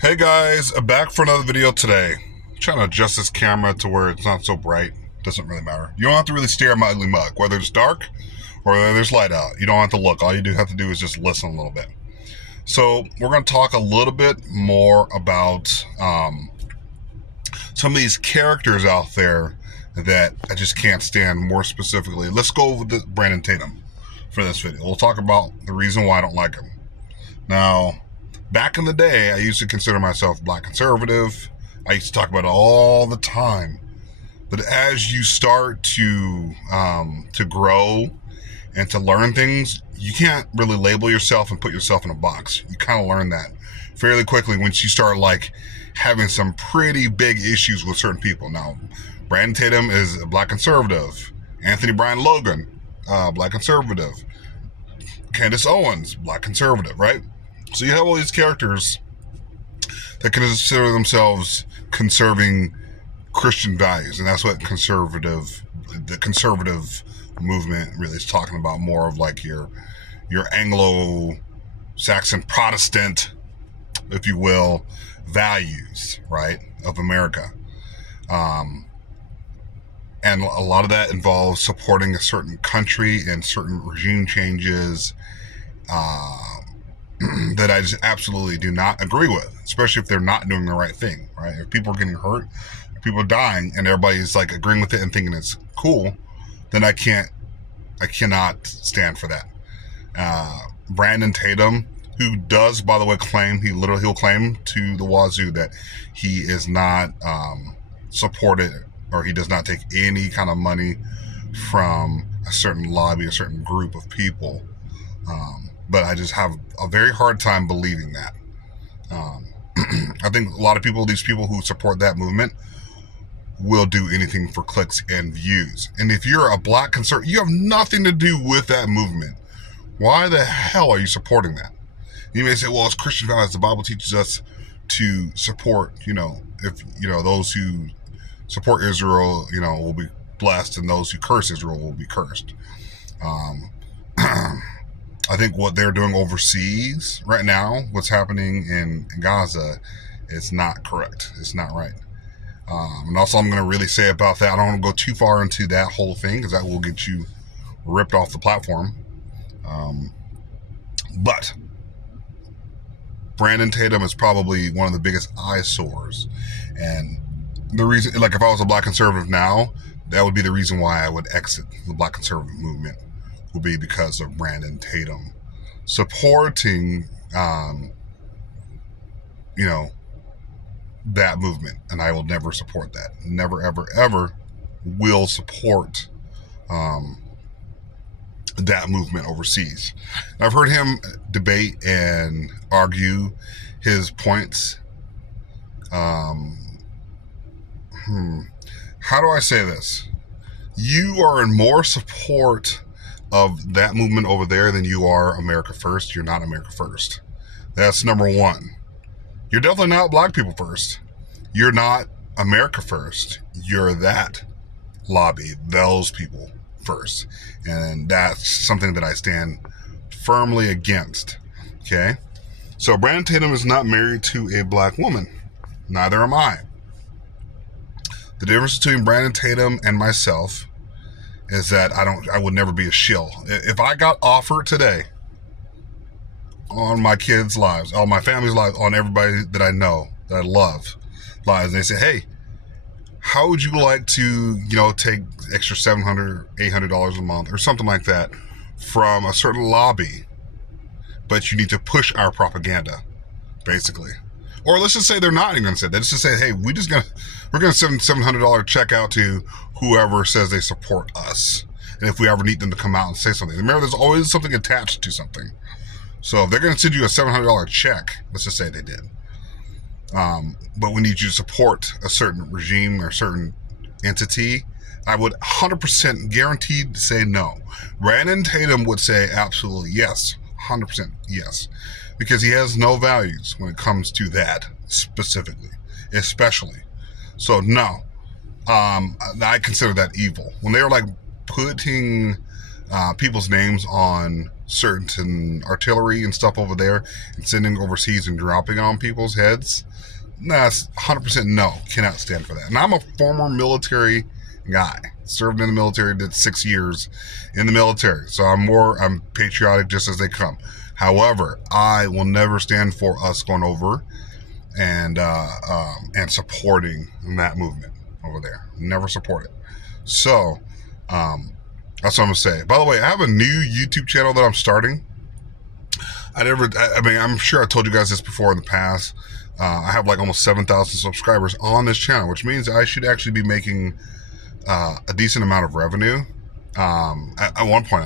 Hey guys, back for another video today. I'm trying to adjust this camera to where it's not so bright. Doesn't really matter. You don't have to really stare at my ugly mug, whether it's dark or whether there's light out. You don't have to look. All you do have to do is just listen a little bit. So we're going to talk a little bit more about some of these characters out there that I just can't stand. More specifically, let's go with Brandon Tatum for this video. We'll talk about the reason why I don't like him. Now, back in the day, I used to consider myself black conservative. I used to talk about it all the time. But as you start to grow and to learn things, you can't really label yourself and put yourself in a box. You kind of learn that fairly quickly once you start like having some pretty big issues with certain people. Now, Brandon Tatum is a black conservative. Anthony Brian Logan, black conservative. Candace Owens, black conservative, right? So you have all these characters that consider themselves conserving Christian values, and that's what the conservative movement really is talking about. More of like your Anglo-Saxon Protestant, if you will, values, right, of America. And a lot of that involves supporting a certain country and certain regime changes that I just absolutely do not agree with, especially if they're not doing the right thing, right? If people are getting hurt, if people are dying, and everybody's like agreeing with it and thinking it's cool, then I cannot stand for that. Brandon Tatum, who does, by the way, he'll claim to the wazoo that he is not supported, or he does not take any kind of money from a certain lobby, a certain group of people. But I just have a very hard time believing that. I think a lot of people, these people who support that movement, will do anything for clicks and views. And if you're a black conservative, you have nothing to do with that movement. Why the hell are you supporting that? You may say, well, it's Christian values. The Bible teaches us to support, those who support Israel, will be blessed, and those who curse Israel will be cursed. I think what they're doing overseas right now, what's happening in Gaza, is not correct. It's not right. And also, I'm going to really say about that, I don't want to go too far into that whole thing because that will get you ripped off the platform. But Brandon Tatum is probably one of the biggest eyesores. And the reason, like if I was a black conservative now, that would be the reason why I would exit the black conservative movement, will be because of Brandon Tatum supporting, that movement. And I will never support that. Never, ever, ever will support that movement overseas. And I've heard him debate and argue his points. How do I say this? You are in more support of that movement over there than you are America First. You're not America First. That's number one. You're definitely not black people first. You're not America First. You're that lobby, those people first. And that's something that I stand firmly against. Okay? So Brandon Tatum is not married to a black woman. Neither am I. The difference between Brandon Tatum and myself is that I would never be a shill. If I got offered today on my kids' lives, on my family's lives, on everybody that I know, that I love, lives, and they say, hey, how would you like to, take extra $700, $800 a month or something like that from a certain lobby, but you need to push our propaganda, basically. Or let's just say they're not even going to say that. Let's just say, hey, we're going to send $700 check out to whoever says they support us. And if we ever need them to come out and say something. Remember, there's always something attached to something. So if they're going to send you a $700 check, let's just say they did. But we need you to support a certain regime or a certain entity, I would 100% guaranteed say no. Brandon Tatum would say absolutely yes, 100% yes. Because he has no values when it comes to that specifically, especially. So no, I consider that evil. When they're like putting people's names on certain artillery and stuff over there and sending overseas and dropping it on people's heads. That's 100% no. Cannot stand for that. And I'm a former military guy. Served in the military, did 6 years in the military. So I'm patriotic just as they come. However, I will never stand for us going over and supporting that movement over there. Never support it. So that's what I'm gonna say. By the way, I have a new YouTube channel that I'm starting. I'm sure I told you guys this before in the past. I have like almost 7,000 subscribers on this channel, which means I should actually be making a decent amount of revenue. At one point,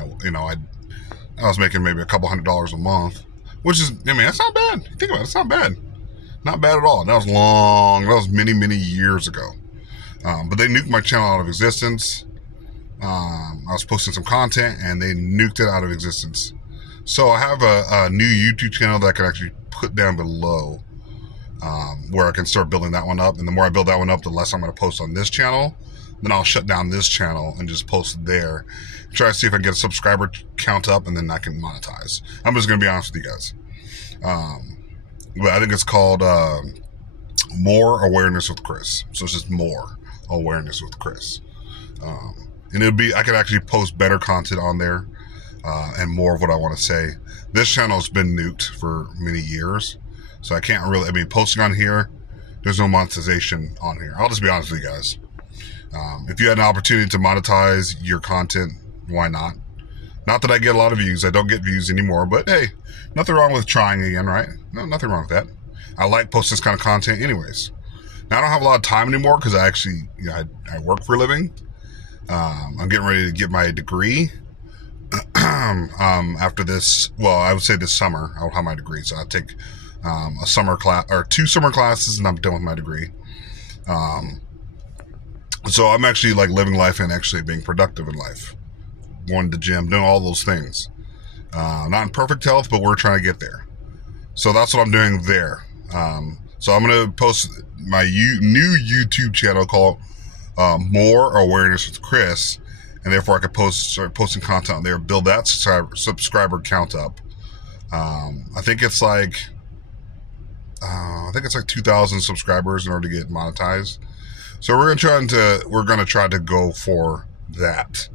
I was making maybe a couple $100s a month, which is, that's not bad. Think about it, it's not bad. Not bad at all. That was many years ago. But they nuked my channel out of existence. I was posting some content and they nuked it out of existence. So I have a new YouTube channel that I can actually put down below, where I can start building that one up. And the more I build that one up, the less I'm going to post on this channel. Then I'll shut down this channel and just post there. Try to see if I can get a subscriber count up, and then I can monetize. I'm just going to be honest with you guys. But I think it's called More Awareness with Chris. So it's just More Awareness with Chris. And I could actually post better content on there, and more of what I want to say. This channel has been nuked for many years, so I can't really, posting on here, there's no monetization on here. I'll just be honest with you guys. If you had an opportunity to monetize your content, why not? Not that I get a lot of views. I don't get views anymore, but hey, nothing wrong with trying again, right? No, nothing wrong with that. I like posting this kind of content anyways. Now, I don't have a lot of time anymore because I actually, I work for a living. I'm getting ready to get my degree. After this, I would say this summer, I'll have my degree. So I'll take a summer class or 2 summer classes, and I'm done with my degree. So I'm actually like living life and actually being productive in life. Going to the gym, doing all those things. Not in perfect health, but we're trying to get there. So that's what I'm doing there. So I'm going to post my new YouTube channel called More Awareness with Chris. And therefore I could start posting content on there, build that subscriber count up. I think it's like 2,000 subscribers in order to get monetized. So we're gonna try to go for that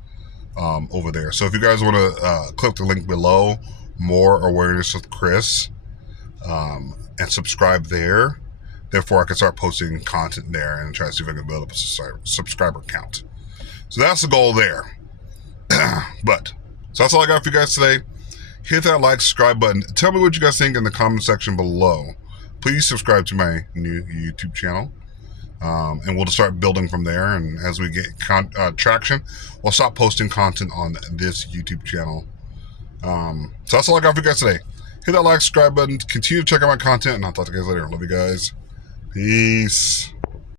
over there. So if you guys want to click the link below, More Awareness with Chris, and subscribe there. Therefore, I can start posting content there and try to see if I can build up a subscriber count. So that's the goal there. So that's all I got for you guys today. Hit that like, subscribe button. Tell me what you guys think in the comment section below. Please subscribe to my new YouTube channel. And we'll just start building from there. And as we get traction, we'll stop posting content on this YouTube channel. So that's all I got for you guys today. Hit that like, subscribe button. Continue to check out my content, and I'll talk to you guys later. Love you guys. Peace.